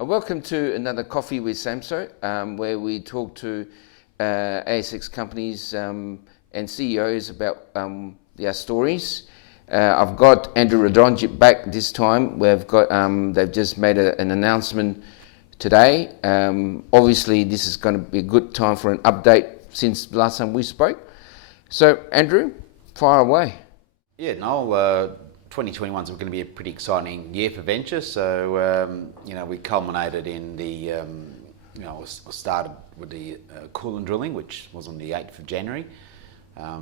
Welcome to another Coffee with Samso, where we talk to ASX companies and CEOs about their stories. I've got Andrew Radonjic back this time. They've just made an announcement today. Obviously, this is going to be a good time for an update since the last time we spoke. So, Andrew, fire away. Yeah, Noel, 2021 is going to be a pretty exciting year for venture. So, we culminated in the, started with the Coolan drilling, which was on the 8th of January.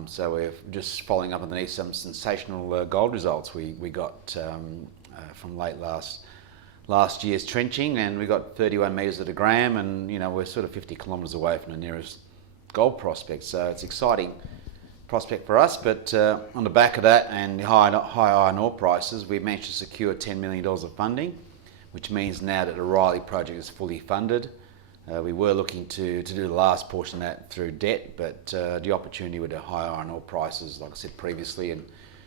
So we're just following up underneath some sensational gold results we got from late last year's trenching, and we got 31 metres at a gram, and we're sort of 50 kilometres away from the nearest gold prospect. So it's exciting prospect for us, but on the back of that and the high iron ore prices, we've managed to secure $10 million of funding, which means now that the Riley project is fully funded. We were looking to do the last portion of that through debt, but the opportunity with the high iron ore prices, like I said previously, and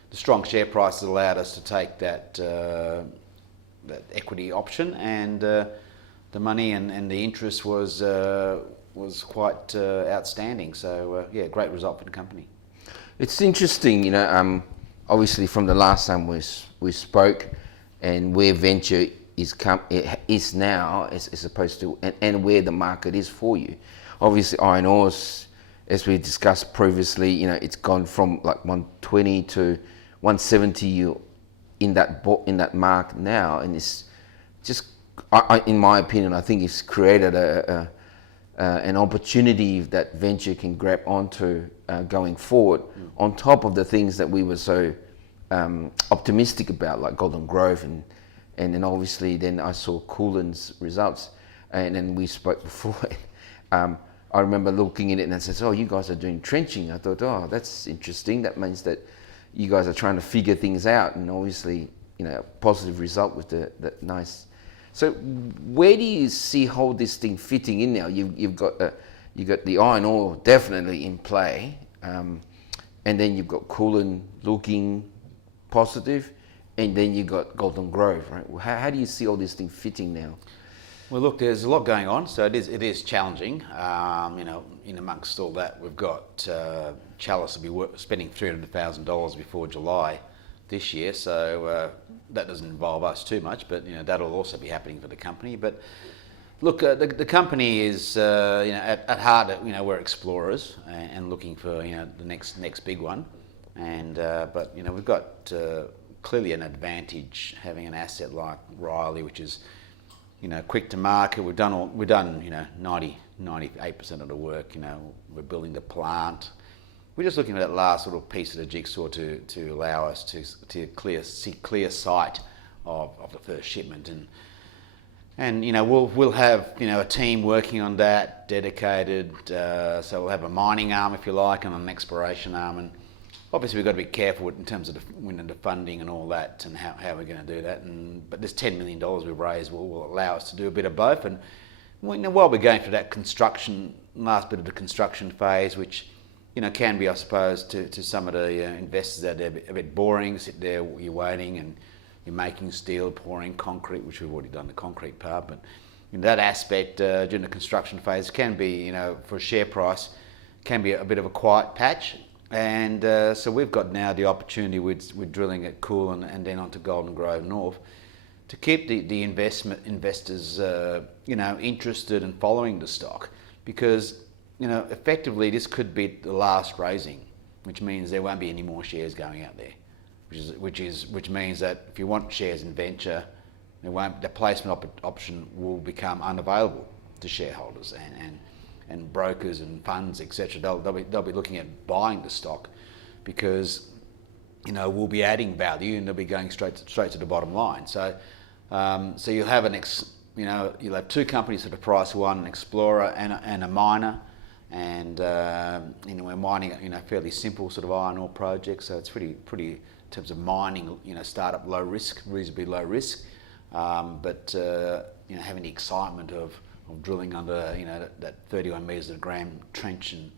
the strong share prices allowed us to take that equity option, and the money and the interest was quite outstanding. So great result for the company. It's interesting, obviously from the last time we spoke, and where venture is now as opposed to and where the market is for you. Obviously, iron ores, as we discussed previously, it's gone from like 120 to 170 in that mark now, and it's just, in my opinion, I think it's created an opportunity that venture can grab onto going forward, on top of the things that we were so optimistic about, like Golden Grove, and then obviously then I saw Coolan's results, and then we spoke before. I remember looking at it and I said, "Oh, you guys are doing trenching." I thought, "Oh, that's interesting. That means that you guys are trying to figure things out," and obviously, a positive result with the nice. So where do you see how this thing fitting in now? You've got the iron ore definitely in play, and then you've got Coolan looking positive, and then you got Golden Grove, right? How do you see all this thing fitting now? Well, look, there's a lot going on, so it is challenging. In amongst all that, we've got Chalice will be spending $300,000 before July this year, so that doesn't involve us too much, but that'll also be happening for the company. But look, the company is at heart, we're explorers and looking for the next big one, and but we've got clearly an advantage having an asset like Riley, which is quick to market. We've done 98% of the work. We're building the plant. We're just looking at that last little piece of the jigsaw to allow us to see clear sight of the first shipment, and we'll have a team working on that, dedicated. So we'll have a mining arm, if you like, and an exploration arm, and obviously we've got to be careful in terms of the funding and all that, and how we're going to do that. But this $10 million we've raised will allow us to do a bit of both. And while we're going through that last bit of the construction phase, which can be, I suppose, to some of the investors out there a bit boring. Sit there, you're waiting, and you're making steel, pouring concrete, which we've already done the concrete part. But that aspect during the construction phase can be, for a share price, can be a bit of a quiet patch. And so we've got now the opportunity with drilling at Coolan and then onto Golden Grove North to keep the investors interested and following the stock, because effectively this could be the last raising, which means there won't be any more shares going out there, which means that if you want shares in venture, the placement option will become unavailable to shareholders and brokers and funds, etc. They'll be looking at buying the stock, because we'll be adding value and they'll be going straight to the bottom line. So you'll have you'll have two companies at a price, one an explorer and a miner, and we're mining fairly simple sort of iron ore projects, so it's pretty in terms of mining, startup low risk, reasonably low risk, but having the excitement of drilling under that 31 metres a gram trench, and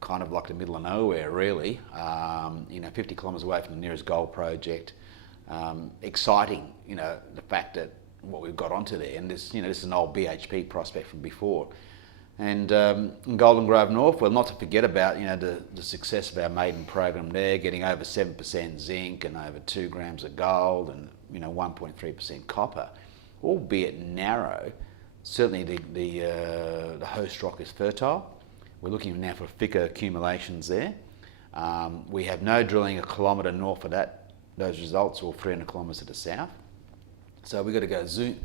kind of like the middle of nowhere really, 50 kilometres away from the nearest gold project. Exciting, the fact that what we've got onto there. And this, this is an old BHP prospect from before. And in Golden Grove North, well, not to forget about the success of our maiden program there, getting over 7% zinc and over 2 grams of gold and 1.3% copper, albeit narrow. Certainly the host rock is fertile. We're looking now for thicker accumulations there. We have no drilling a kilometre north of those results, or 300 kilometres to the south. So we've got to go zoom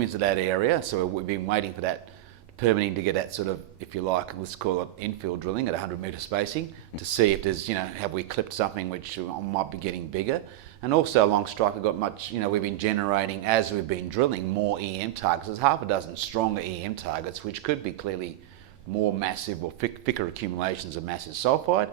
into that area. So we've been waiting for that permitting to get that sort of, if you like, let's call it infill drilling at 100 metre spacing to see if there's, have we clipped something which might be getting bigger. And also along strike, we've got much, we've been generating, as we've been drilling, more EM targets. There's half a dozen stronger EM targets, which could be clearly more massive or thicker accumulations of massive sulfide.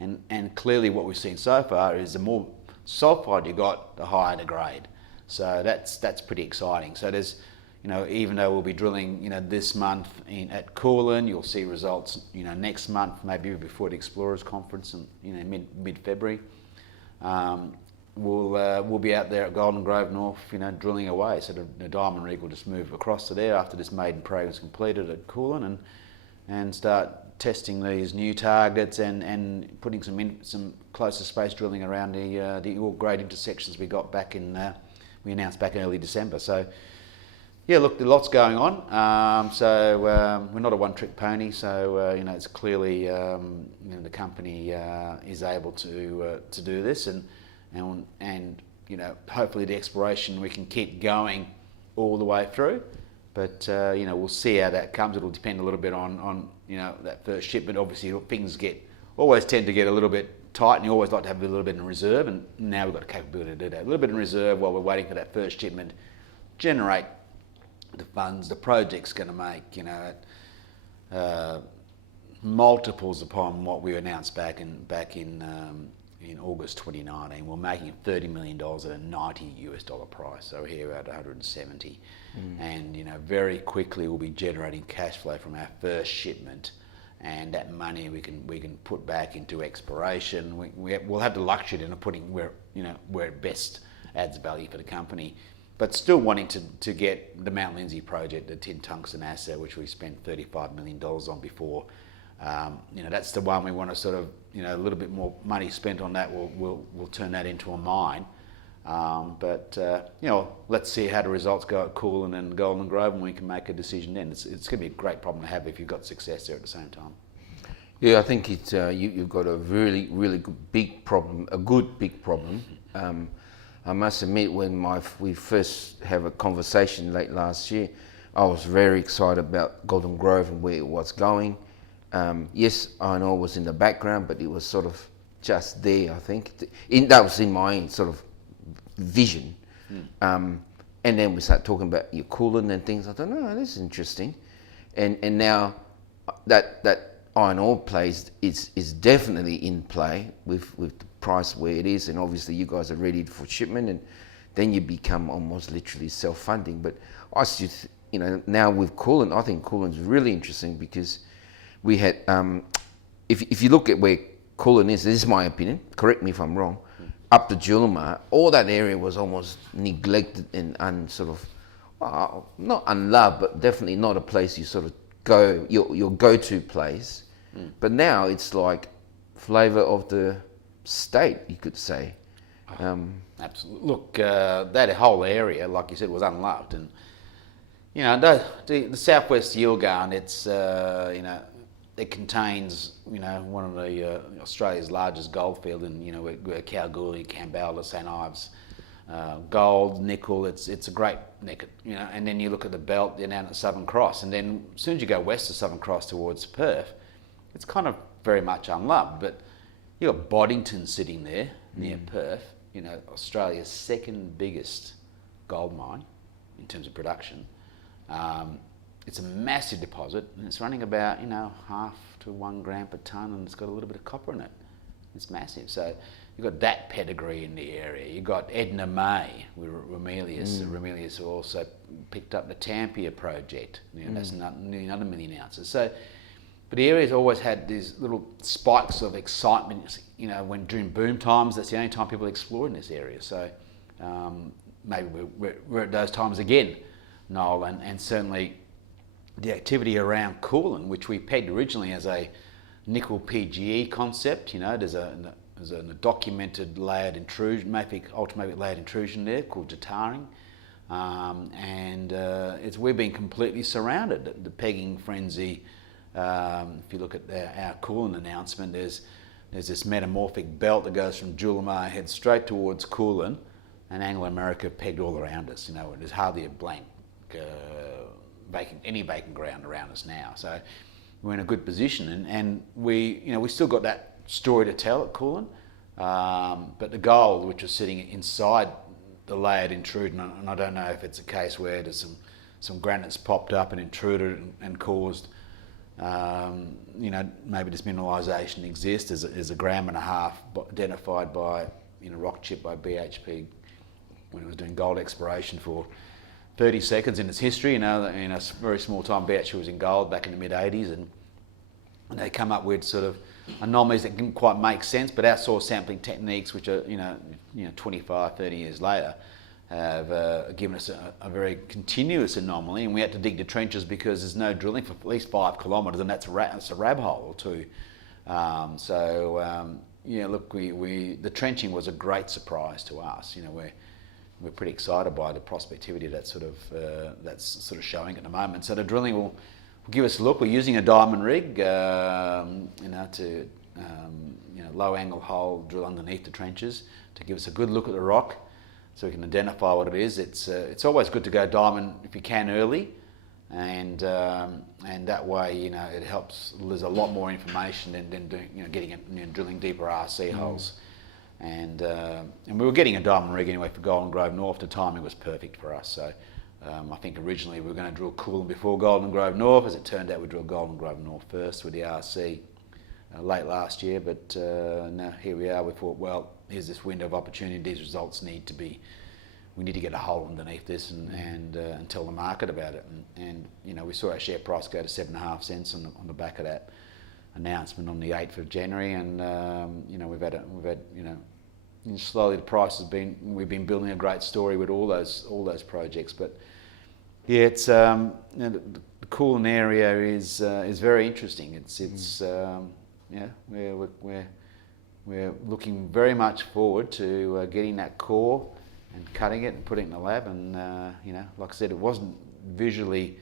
And clearly what we've seen so far is the more sulfide you got, the higher the grade. So that's pretty exciting. So there's, even though we'll be drilling, this month at Coolan, you'll see results, next month, maybe before the Explorers Conference in, mid-February. We'll be out there at Golden Grove North, drilling away. So the diamond rig will just move across to there after this maiden program is completed at Coolan and start testing these new targets and putting some closer space drilling around the ore grade intersections we got back in, we announced back in early December. So yeah, look, there's lots going on. So we're not a one-trick pony. So it's clearly the company is able to do this, and hopefully the exploration we can keep going all the way through. But we'll see how that comes. It'll depend a little bit on that first shipment. Obviously, things always tend to get a little bit tight, and you always like to have a little bit in reserve. And now we've got the capability to do that. A little bit in reserve while we're waiting for that first shipment, generate the funds the project's going to make. Multiples upon what we announced back in August 2019. We're making $30 million at a $90 price. So here at 170, and very quickly we'll be generating cash flow from our first shipment, and that money we can put back into exploration. We'll have the luxury of putting where it best adds value for the company, but still wanting to get the Mount Lindsay project, the tin tungsten asset, which we spent $35 million on before. That's the one we want to sort of, a little bit more money spent on that. We'll turn that into a mine. But let's see how the results go at Coolan and Golden Grove, and we can make a decision then. It's going to be a great problem to have if you've got success there at the same time. Yeah, I think it's you've got a really, really good big problem, a good big problem. I must admit, when we first had a conversation late last year, I was very excited about Golden Grove and where it was going. Yes, iron ore was in the background, but it was sort of just there, I think. That was in my sort of vision. And then we started talking about your Coolan and things. I thought, no, this is interesting. And now that iron ore place is definitely in play with the price where it is, and obviously you guys are ready for shipment, and then you become almost literally self-funding. But I still, now with Coolan, I think Coolan's really interesting because we had, if you look at where Coolan is, this is my opinion, correct me if I'm wrong, up to Julimar, all that area was almost neglected and not unloved, but definitely not a place you sort of go, your go-to place. But now it's like flavour of the state, you could say. Absolutely. Look, that whole area, like you said, was unloved, and the Southwest Yilgarn, it's it contains one of the Australia's largest gold field, and where Kalgoorlie, Kambalda, St Ives, gold, nickel. It's a great nickel, and then you look at the belt, you're down at Southern Cross, and then as soon as you go west of Southern Cross towards Perth, it's kind of very much unloved. But you've got Boddington sitting there near Perth, Australia's second biggest gold mine in terms of production. It's a massive deposit, and it's running about 0.5 to 1 gram per tonne, and it's got a little bit of copper in it. It's massive. So you've got that pedigree in the area. You've got Edna May with Ramelius. Ramelius also picked up the Tampia project. That's another 1 million ounces. So, but the area's always had these little spikes of excitement. When during boom times, that's the only time people explore in this area. So maybe we're at those times again, Noel, and certainly the activity around Coolan, which we pegged originally as a nickel PGE concept. There's a documented layered intrusion, ultramafic layered intrusion there called Jataring, and we've been completely surrounded. The pegging frenzy. If you look at our Coolan announcement, there's this metamorphic belt that goes from Julimar, heads straight towards Coolan, and Anglo America pegged all around us. There's hardly a blank vacant ground around us now. So we're in a good position, and we still got that story to tell at Coolan, but the gold, which was sitting inside the layered intrusion, and I don't know if it's a case where there's some granites popped up and intruded and caused, maybe this mineralisation exists. There's a 1.5 grams identified by rock chip by BHP when it was doing gold exploration for 30 seconds in its history. In a very small time, BHP was in gold back in the mid 80s, and they come up with sort of anomalies that didn't quite make sense, but our soil sampling techniques, which are 25, 30 years later, have given us a very continuous anomaly, and we had to dig the trenches because there's no drilling for at least 5 kilometres, and that's a rab hole or two. Look, the trenching was a great surprise to us. We're pretty excited by the prospectivity that's sort of showing at the moment. So the drilling will give us a look. We're using a diamond rig, to low angle hole drill underneath the trenches to give us a good look at the rock, so we can identify what it is. It's always good to go diamond if you can early, and that way it helps. There's a lot more information than doing getting it, drilling deeper RC holes. And we were getting a diamond rig anyway for Golden Grove North. The timing was perfect for us. So I think originally we were going to drill Coolan before Golden Grove North. As it turned out, we drilled Golden Grove North first with the RC late last year. But now here we are. We thought, well, here's this window of opportunity. These results we need to get a hole underneath this and tell the market about it. And we saw our share price go to 7.5 cents on the back of that announcement on the 8th of January, and we've had slowly the price we've been building a great story with all those projects. But yeah, it's the Coolan area is very interesting. We're looking very much forward to getting that core and cutting it and putting it in the lab. And like I said, it wasn't visually.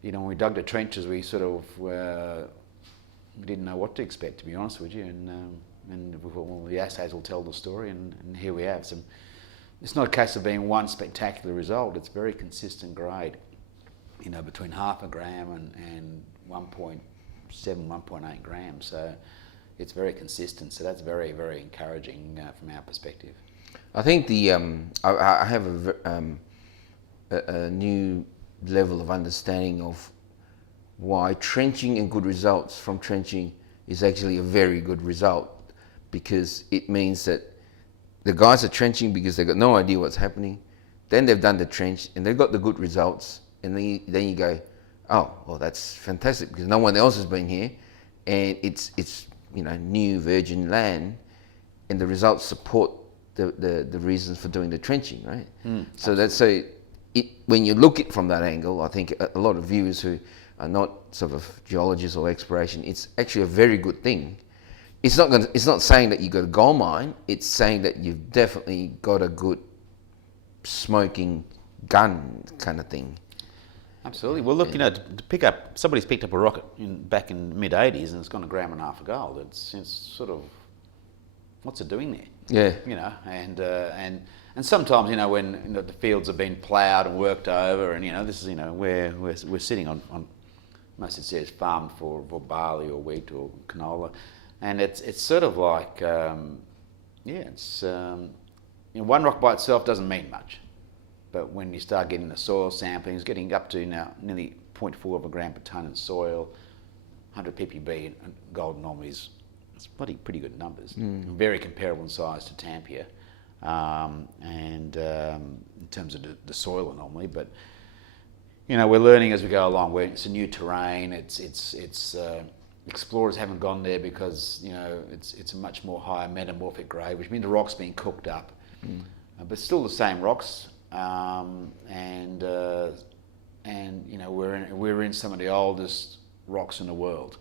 When we dug the trenches, we sort of we didn't know what to expect, to be honest with you. And we thought, well, the assays will tell the story, and here we have some. It's not a case of being one spectacular result. It's very consistent grade, between 0.5 gram and 1.7, 1.8 grams. So it's very consistent. So that's very, very encouraging from our perspective. I think I have a new level of understanding of why trenching and good results from trenching is actually a very good result, because it means that the guys are trenching because they've got no idea what's happening. Then they've done the trench and they've got the good results, and then you go, oh, well, that's fantastic because no one else has been here, and it's new virgin land, and the results support the reasons for doing the trenching, right? When you look at it from that angle, I think a lot of viewers who are not sort of geologists or exploration, it's actually a very good thing. It's not saying that you got a gold mine. It's saying that you've definitely got a good smoking gun kind of thing. Absolutely. Well, look, somebody's picked up a rocket back in mid '80s, and it's gone 1.5 grams of gold. It's sort of, what's it doing there? Yeah. And sometimes, when the fields have been ploughed and worked over, and this is, we're sitting on most of it's farmed for barley or wheat or canola, and it's sort of like, one rock by itself doesn't mean much, but when you start getting the soil samplings, getting up to now nearly 0.4 of a gram per tonne in soil, 100 ppb and gold anomalies, it's pretty good numbers. Very comparable in size to Tampere. In terms of the soil anomaly, but we're learning as we go along. It's a new terrain. It's explorers haven't gone there because it's a much more higher metamorphic grade, which means the rock's being cooked up. but still the same rocks, and you know, we're in some of the oldest rocks in the world,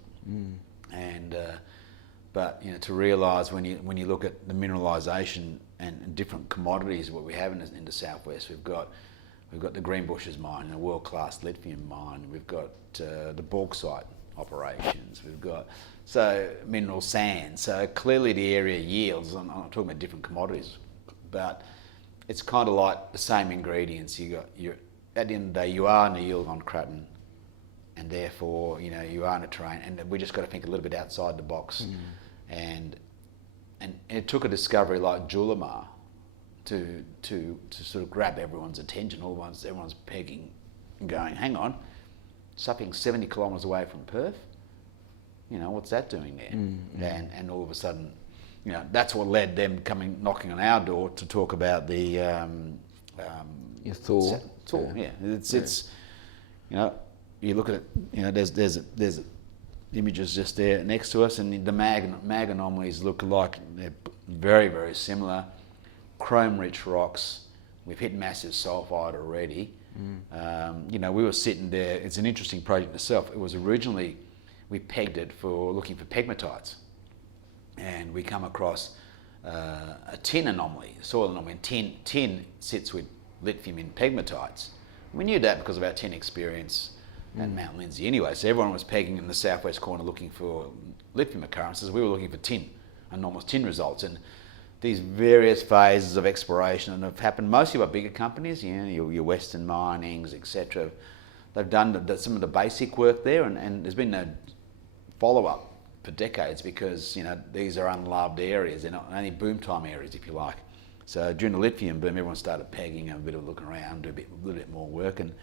and but you know, to realise when you look at the mineralisation and different commodities what we have in the southwest, we've got the Greenbushes mine, a world-class lithium mine. We've got the bauxite operations. We've got mineral sand. So clearly the area yields. I'm talking about different commodities, but it's kind of like the same ingredients. You're at the end of the day, you are in the Yilgarn Craton, and therefore you know you are in a terrain, and we just got to think a little bit outside the box. And it took a discovery like Julimar to sort of grab everyone's attention. Everyone's pegging and going, hang on, something 70 kilometres away from Perth. You know, what's that doing there? And all of a sudden, you know, that's what led them knocking on our door to talk about the Thor. Yeah. It's you know, you look at it, you know, there's images just there next to us, and the mag anomalies look like they're very, very similar. Chrome-rich rocks. We've hit massive sulfide already. You know, we were sitting there. It's an interesting project in itself. It was originally, we pegged it for looking for pegmatites, and we come across a tin anomaly, a soil anomaly. Tin sits with lithium in pegmatites. We knew that because of our tin experience at Mount Lindsay anyway. So everyone was pegging in the southwest corner looking for lithium occurrences. We were looking for tin, anomalous tin results. And these various phases of exploration have happened mostly by bigger companies, you know, your Western Minings, etc. They've done some of the basic work there, and there's been no follow-up for decades because, you know, these are unloved areas. They're not only boom time areas, if you like. So during the lithium boom, everyone started pegging and a bit of looking around, do a little bit more work, and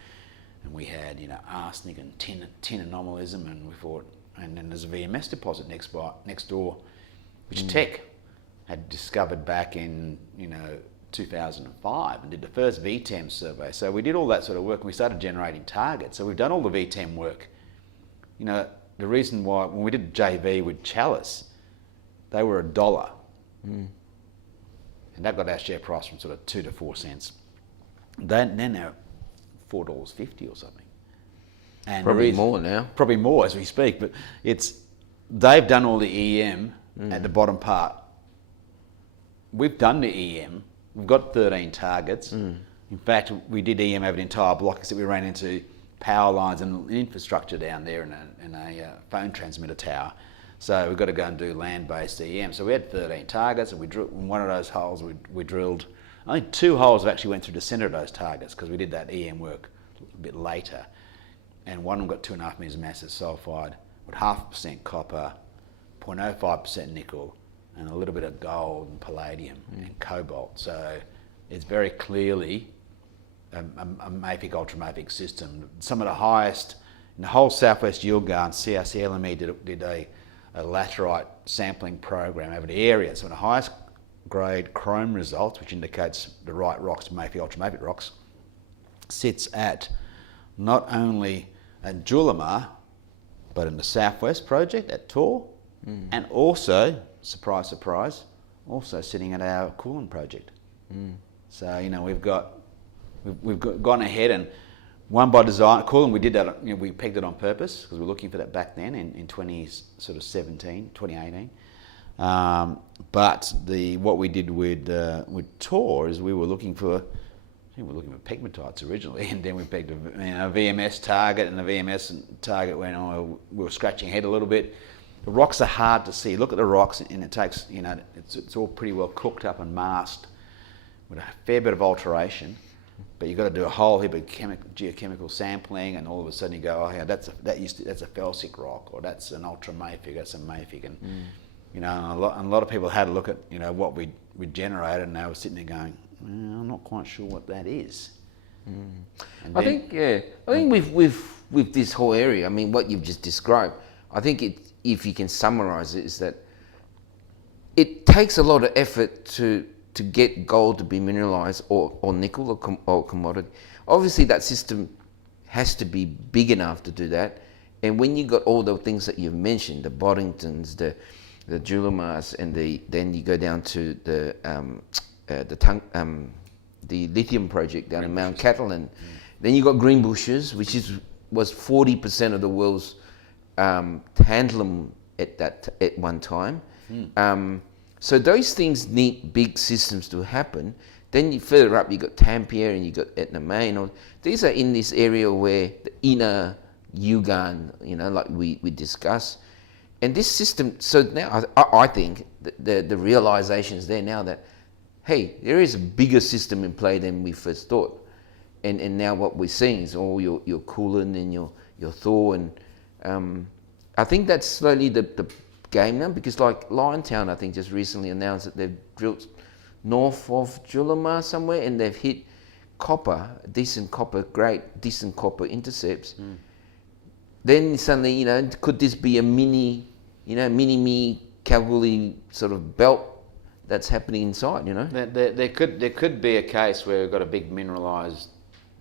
we had, you know, arsenic and tin anomalism, and we thought, and then there's a VMS deposit next door, which Teck had discovered back in, you know, 2005 and did the first VTEM survey. So we did all that sort of work and we started generating targets. So we've done all the VTEM work. You know, the reason why, when we did JV with Chalice, they were $1. And that got our share price from sort of 2 to 4 cents. They're now $4.50 or something. And Probably more now. Probably more as we speak, but they've done all the EM at the bottom part. We've done the EM. We've got 13 targets. In fact, we did EM over the entire block, except we ran into power lines and infrastructure down there in a phone transmitter tower. So we've got to go and do land-based EM. So we had 13 targets, and we drilled in one of those holes. We drilled only 2 holes. Have actually went through the centre of those targets because we did that EM work a bit later. And one of them got 2.5 metres of massive sulfide with 0.5% copper, 0.05% nickel, and a little bit of gold and palladium and cobalt. So it's very clearly a mafic, ultramafic system. Some of the highest in the whole southwest Yilgarn, CRC LME did a laterite sampling program over the area. So the highest grade chrome results, which indicates the right rocks, mafic, ultramafic rocks, sits at not only at Julimar, but in the southwest project at Tor, and also, surprise, surprise, also sitting at our Coolan project. So, you know, we've gone ahead and one by design. Coolan, we did that, you know, we pegged it on purpose because we were looking for that back then in 2018. But what we did with Tor is we were looking for pegmatites originally, and then we pegged a VMS target, and the VMS target went on. We were scratching ahead a little bit. The rocks are hard to see. Look at the rocks, and it takes, you know, it's all pretty well cooked up and masked with a fair bit of alteration. But you've got to do a whole heap of geochemical sampling, and all of a sudden you go, oh yeah, that's a felsic rock, or that's an ultramafic, that's a mafic, and you know, and a lot of people had a look at, you know, what we generated, and they were sitting there going, well, I'm not quite sure what that is. I think with this whole area, I mean, what you've just described, I think if you can summarize it, is that it takes a lot of effort to get gold to be mineralized, or nickel, or commodity. Obviously that system has to be big enough to do that, and when you got all the things that you've mentioned, the Boddingtons, the Julimars, and then you go down to the the lithium project down in Mount Catalan. Then you got Greenbushes, which was 40% of the world's tantalum at one time. So those things need big systems to happen. Then further up, you got Tampere and you got Etna Main. These are in this area where the inner Yungan, like we discuss. And this system, so now I think the realization is there now that, hey, there is a bigger system in play than we first thought. And now what we're seeing is all your Coolan and your Thor. And I think that's slowly the game now, because like Liontown, I think, just recently announced that they've drilled north of Julimar somewhere and they've hit copper, decent copper intercepts. Then suddenly, could this be a mini Kalgoorlie sort of belt that's happening inside, There could be a case where we've got a big mineralised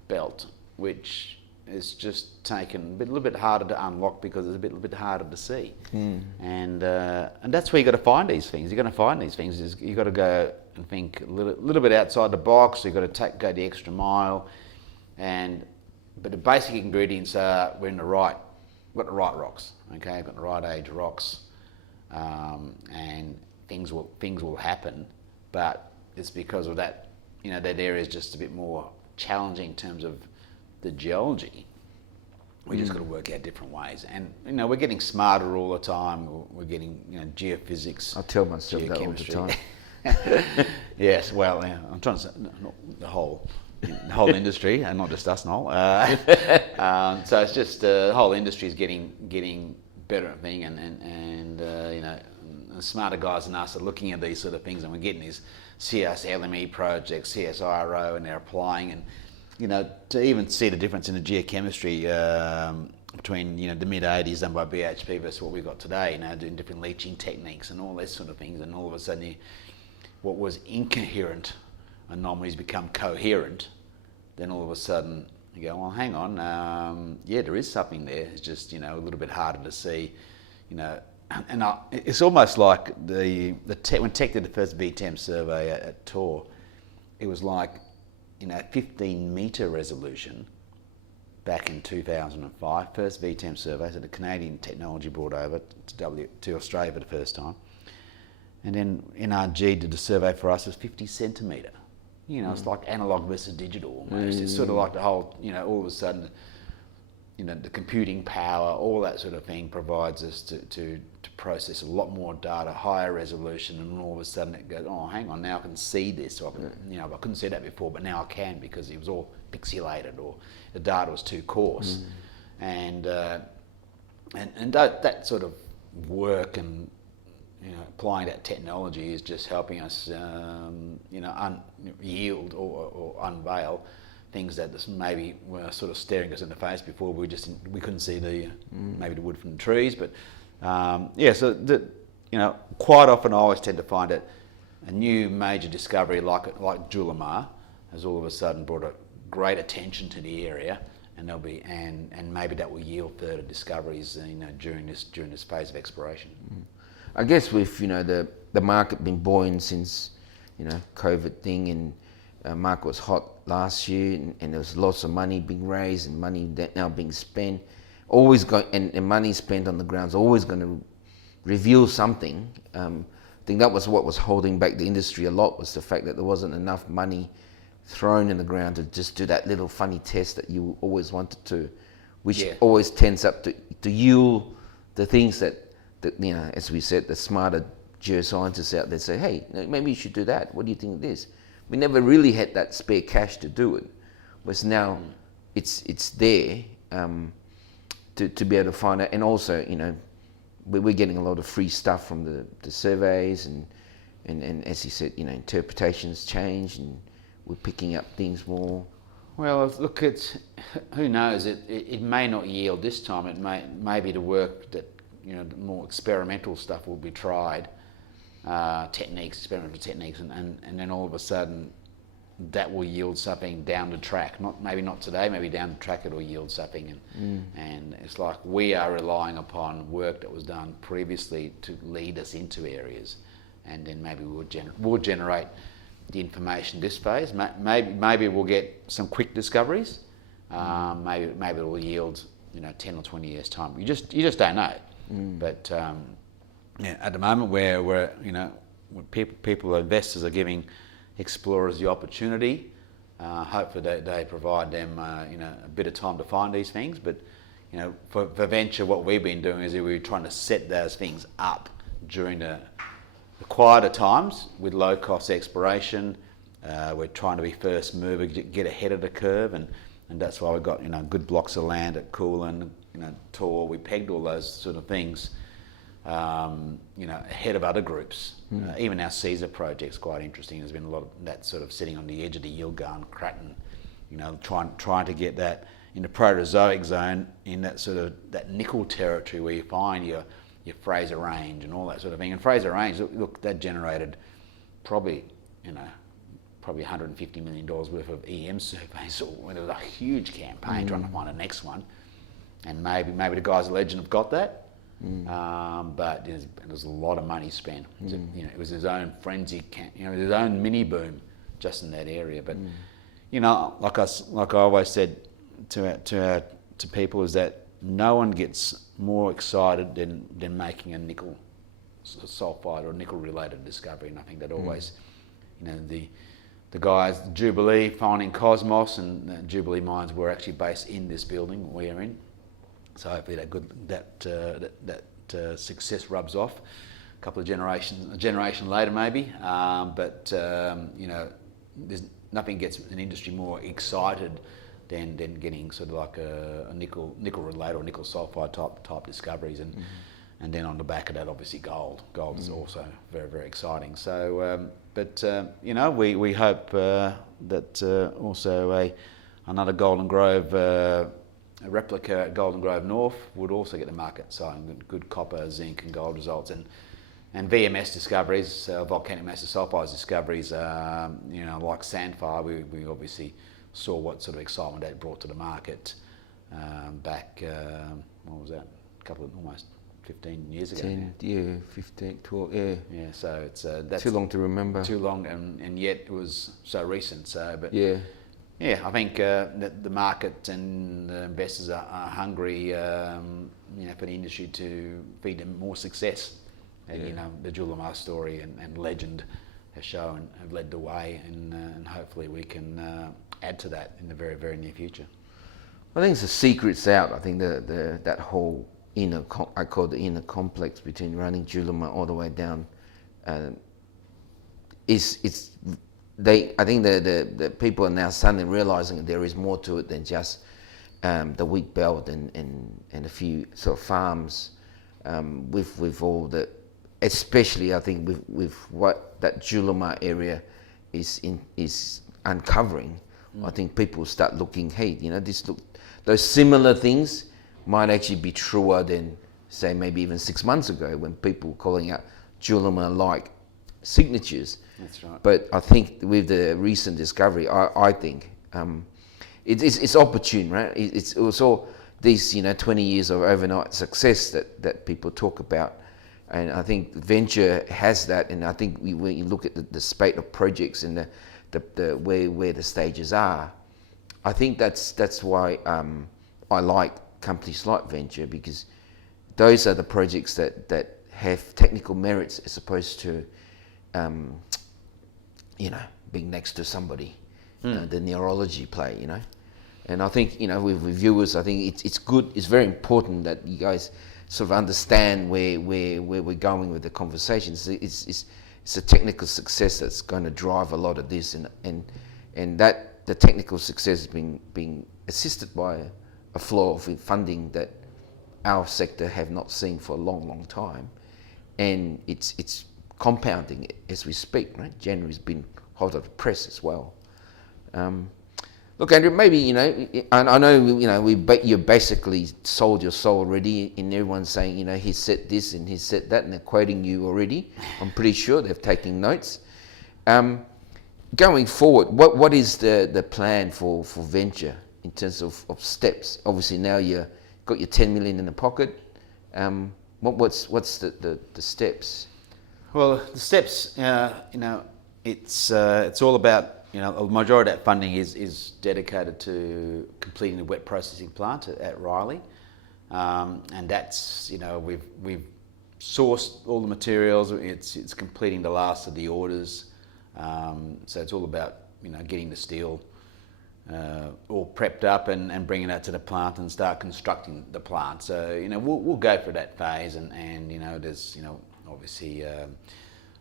belt, which is just taken a little bit harder to unlock because it's a little bit harder to see. And that's where you've got to find these things. You're going to find these things. You've got to go and think a little bit outside the box. You've got to go the extra mile. But the basic ingredients are we've got the right rocks. Okay, we've got the right age rocks, and things will happen. But it's because of that. That area is just a bit more challenging in terms of the geology. We just got to work out different ways, and we're getting smarter all the time. We're getting geophysics. I tell myself that all the time. Yes, well, I'm trying to say not the whole industry, and not just us, Noel. So it's just the whole industry is getting better at things, and the smarter guys than us are looking at these sort of things, and we're getting these CSLME projects, CSIRO, and they're applying, and to even see the difference in the geochemistry between the mid 80s done by BHP versus what we've got today, doing different leaching techniques and all these sort of things, and all of a sudden what was incoherent anomalies become coherent. Then all of a sudden you go, well, hang on, there is something there. It's just a little bit harder to see, and it's almost like when Tech did the first VTEM survey at Tor, it was like 15 metre resolution back in 2005, first VTEM survey, so the Canadian technology brought over to Australia for the first time. And then NRG did the survey for us, it was 50 centimetre. It's like analogue versus digital almost. It's sort of like the whole, all of a sudden, the computing power, all that sort of thing provides us to process a lot more data, higher resolution, and all of a sudden it goes, oh, hang on, now I can see this. Or I couldn't see that before, but now I can because it was all pixelated or the data was too coarse. And that sort of work and applying that technology is just helping us, yield or unveil things that maybe were sort of staring us in the face before. We couldn't see maybe the wood from the trees, but so quite often I always tend to find that a new major discovery like Julimar has all of a sudden brought a great attention to the area, and there'll be and maybe that will yield further discoveries during this phase of exploration. I guess with the market been buoyant since COVID thing, and market was hot last year, and there was lots of money being raised and money that now being spent. Always and money spent on the ground is always going to reveal something. I think that was what was holding back the industry a lot, was the fact that there wasn't enough money thrown in the ground to just do that little funny test that you always wanted to, which always tends up to yield the things that as we said, the smarter geoscientists out there say, hey, maybe you should do that. What do you think of this? We never really had that spare cash to do it. Whereas now it's there to be able to find out. And also, we're getting a lot of free stuff from the surveys, and as you said, interpretations change, and we're picking up things more. Well, look, who knows? It may not yield this time. It may be the work that the more experimental stuff will be tried. Experimental techniques, and then all of a sudden that will yield something down the track. Maybe not today, maybe down the track it'll yield something. And it's like we are relying upon work that was done previously to lead us into areas, and then maybe we'll generate the information this phase. Maybe we'll get some quick discoveries. Maybe it will yield 10 or 20 years time. You just don't know. But at the moment where people, investors are giving explorers the opportunity. Hopefully they provide them a bit of time to find these things. But for venture, what we've been doing is we're trying to set those things up during the quieter times with low cost exploration. We're trying to be first mover, get ahead of the curve, and that's why we've got good blocks of land at Coolan, Tor. We pegged all those sort of things ahead of other groups. Even our Caesar project's quite interesting. There's been a lot of that sort of sitting on the edge of the Yilgarn Craton, trying to get that in the Proterozoic zone, in that sort of that nickel territory where you find your Fraser Range and all that sort of thing. And Fraser Range, look, that generated probably $150 million worth of EM surveys. So it was a huge campaign trying to find the next one. And maybe the guys at Legend have got that. But there's a lot of money spent. It was his own frenzy, his own mini boom just in that area. But like I always said to people, is that no one gets more excited than making a nickel sulfide or nickel related discovery. And I think that always, the guys, Jubilee finding Cosmos, and Jubilee mines were actually based in this building we're in. So hopefully that success rubs off a generation later maybe. But there's nothing gets an industry more excited than getting sort of like a nickel related or nickel sulfide type discoveries, and then on the back of that, obviously gold. Gold is also very, very exciting. So, we hope that also another Golden Grove. A replica at Golden Grove North would also get the market citing good copper, zinc and gold results, and VMS discoveries, volcanic massive sulfides discoveries, like Sandfire. We obviously saw what sort of excitement that brought to the market back, what was that, almost 15 years ago. 15, 12, yeah. Yeah, so it's that's too long to remember. Too long, and yet it was so recent. So, but yeah. Yeah, I think that the market and the investors are hungry, for the industry to feed them more success. And the Julimar story and Legend have led the way, and hopefully we can add to that in the very, very near future. I think the secret's out. I think that whole I call the inner complex between running Julimar all the way down, I think the people are now suddenly realising that there is more to it than just the wheat belt and a few sort of farms with all the, especially I think with what that Julimar area is uncovering. I think people start looking, hey, those similar things might actually be truer than, say, maybe even 6 months ago when people were calling out Julimar-like signatures. That's right. But I think with the recent discovery, I think it's opportune, right? It was all these 20 years of overnight success that people talk about, and I think venture has that. And I think when you look at the spate of projects and the where the stages are, I think that's why I like companies like venture, because those are the projects that have technical merits as opposed to being next to somebody, the neurology play, And I think, with viewers, I think it's good, it's very important that you guys sort of understand where we're going with the conversations. It's a technical success that's going to drive a lot of this, and that the technical success is being assisted by a flow of funding that our sector have not seen for a long, long time, and it's compounding as we speak, right? January's been hot off the press as well. Look, Andrew, maybe, I know, you basically sold your soul already, and everyone's saying, he said this and he said that, and they're quoting you already. I'm pretty sure they're taking notes. Going forward, what is the plan for venture in terms of steps? Obviously now you've got your 10 million in the pocket. What's the steps? Well, the steps, it's all about, a majority of that funding is dedicated to completing the wet processing plant at Riley, and that's, we've sourced all the materials. It's completing the last of the orders, so it's all about getting the steel all prepped up and bringing that to the plant and start constructing the plant. So we'll go through that phase, and there's obviously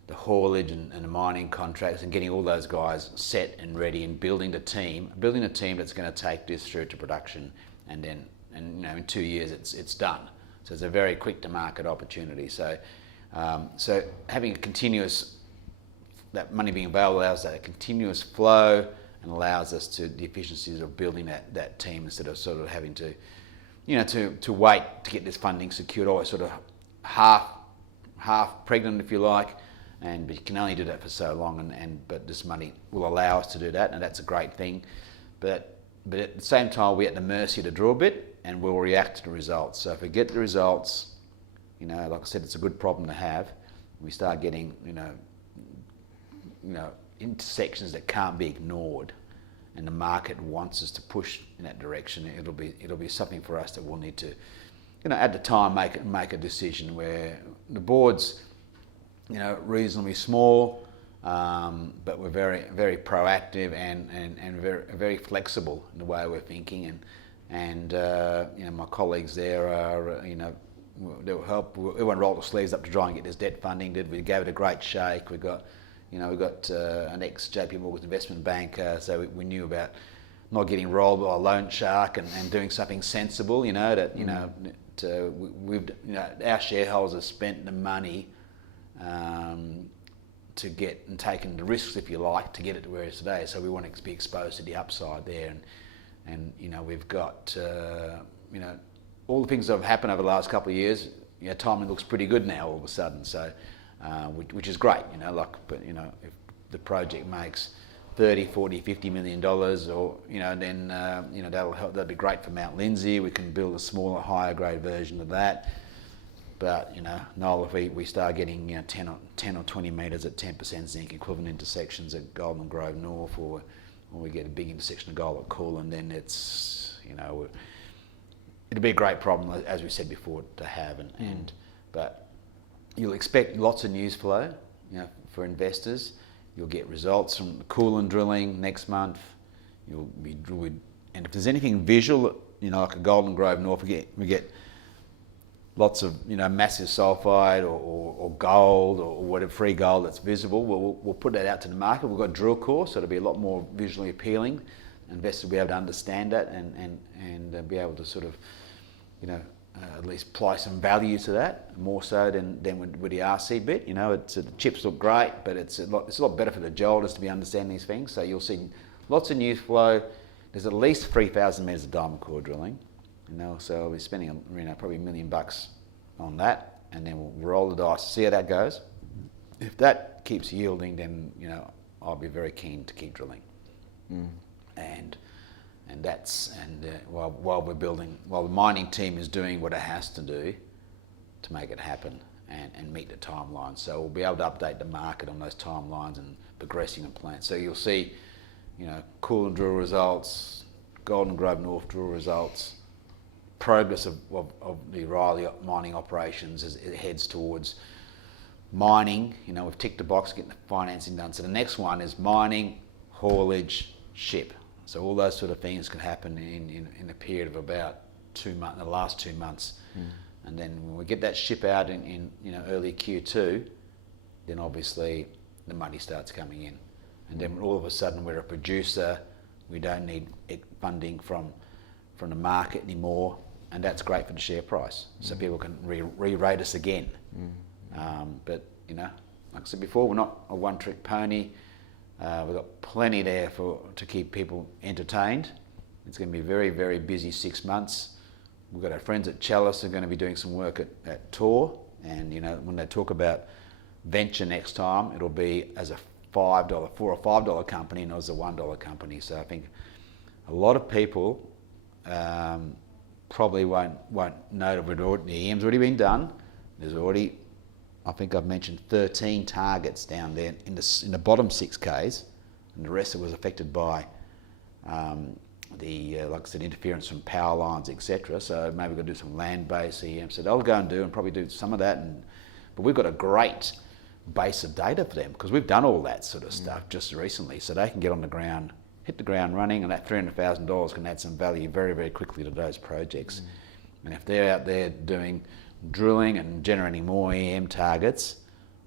the haulage and the mining contracts and getting all those guys set and ready and building a team that's going to take this through to production, and then in 2 years it's done. So it's a very quick to market opportunity. So so having a continuous, that money being available allows that a continuous flow and allows us to the efficiencies of building that team instead of sort of having to to wait to get this funding secured, always sort of half pregnant, if you like. But you can only do that for so long, but this money will allow us to do that, and that's a great thing. But at the same time, we're at the mercy of the drill bit, and we'll react to the results. So if we get the results, like I said, it's a good problem to have. We start getting intersections that can't be ignored, and the market wants us to push in that direction. It'll be something for us that we'll need to, at the time make a decision where the board's reasonably small, but we're very, very proactive and very, very flexible in the way we're thinking, and my colleagues there are they'll help. Everyone rolled the sleeves up to try and get this debt funding. We gave it a great shake. We got an ex JP Morgan investment banker, so we knew about not getting rolled by a loan shark and doing something sensible. Our shareholders have spent the money to get and taken the risks, if you like, to get it to where it is today. So we want to be exposed to the upside there, and we've got all the things that have happened over the last couple of years. Timing looks pretty good now all of a sudden. So which is great. But if the project makes 30, 40, 50 million dollars, or then that'll help. That'd be great for Mount Lindsay. We can build a smaller, higher grade version of that. But Noel, if we start getting 10 or 20 metres at 10% zinc equivalent intersections at Golden Grove North, or we get a big intersection of gold at Coolan, then it's it'll be a great problem, as we said before, to have. But you'll expect lots of news flow, for investors. You'll get results from the Coolan drilling next month. And if there's anything visual, like a Golden Grove North, we get lots of massive sulfide or gold or whatever, free gold that's visible. We'll put that out to the market. We've got drill core, so it'll be a lot more visually appealing. Investors will be able to understand that and be able to sort of at least apply some value to that, more so than with the RC bit. The chips look great, but it's a lot better for the geologists to be understanding these things. So you'll see lots of news flow. There's at least 3,000 metres of diamond core drilling. So we're spending probably $1 million on that, and then we'll roll the dice, see how that goes. If that keeps yielding, then I'll be very keen to keep drilling. While the mining team is doing what it has to do to make it happen and meet the timeline. So we'll be able to update the market on those timelines and progressing the plan. So you'll see, Coolan drill results, Golden Grove North drill results, progress of the Riley mining operations as it heads towards mining. We've ticked the box, getting the financing done. So the next one is mining, haulage, ship. So all those sort of things can happen in a period of about 2 months, the last 2 months. And then when we get that ship out in early Q2, then obviously the money starts coming in. And then all of a sudden we're a producer. We don't need funding from the market anymore, and that's great for the share price. So people can re-rate us again. But like I said before, we're not a one-trick pony. We've got plenty there to keep people entertained. It's going to be a very, very busy 6 months. We've got our friends at Chalice who are going to be doing some work at Tor, and when they talk about venture next time, it'll be as a $4 or $5 company, not as a $1 company. So I think a lot of people probably won't know that the EM's already been done. There's already I think I've mentioned 13 targets down there in the bottom 6Ks, and the rest of it was affected by like I said, interference from power lines, etc. So maybe we've got to do some land-based EM. So they'll go and probably do some of that. But we've got a great base of data for them because we've done all that sort of stuff just recently. So they can get on the ground, hit the ground running, and that $300,000 can add some value very, very quickly to those projects. And if they're out there doing drilling and generating more EM targets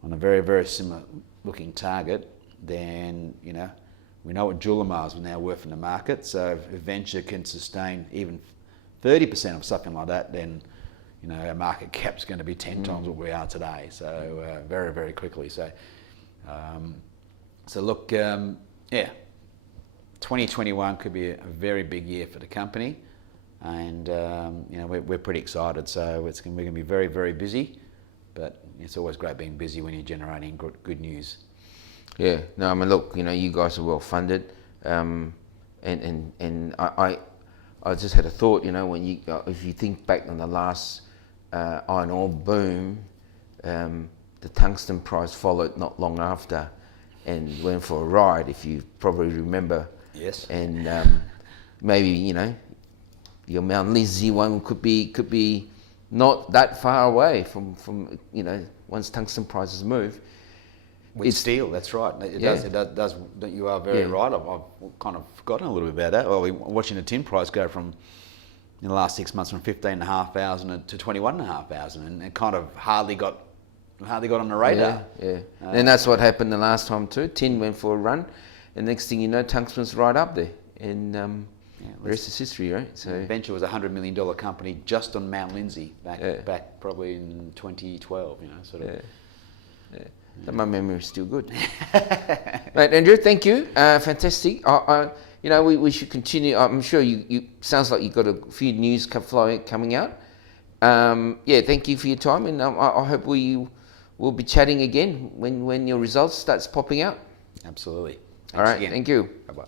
on a very, very similar looking target, then, you know, we know what Julimars are now worth in the market. So if Venture can sustain even 30% of something like that, then, you know, our market cap's going to be 10 times what we are today. So very, very quickly. So, look, yeah, 2021 could be a very big year for the company, and you know, we're pretty excited. So we're going to be very, very busy, but it's always great being busy when you're generating good news. Yeah, no, I mean, look, you know, you guys are well funded, and I just had a thought, you know, when you if you think back on the last iron ore boom, the tungsten price followed not long after, and went for a ride, if you probably remember. Yes. And maybe, you know, your Mount Lizzie one could be not that far away from you know, once tungsten prices move. With steel, that's right. It does. You are very right. I've kind of forgotten a little bit about that. Well, we're watching the tin price go from, in the last 6 months, from 15,500 to 21,500, and it kind of hardly got on the radar. And that's what happened the last time too. Tin went for a run, and next thing you know, tungsten's right up there, and the rest is history, right? So Venture was a $100 million company just on Mount Lindesay back probably in 2012. You know, sort of. Yeah. My memory is still good. Right, Andrew, thank you. Fantastic. You know, we should continue. I'm sure you sounds like you've got a few news coming out. Yeah, thank you for your time, and I hope we'll be chatting again when your results starts popping out. Absolutely. Thanks All right, again. thank you. Bye-bye.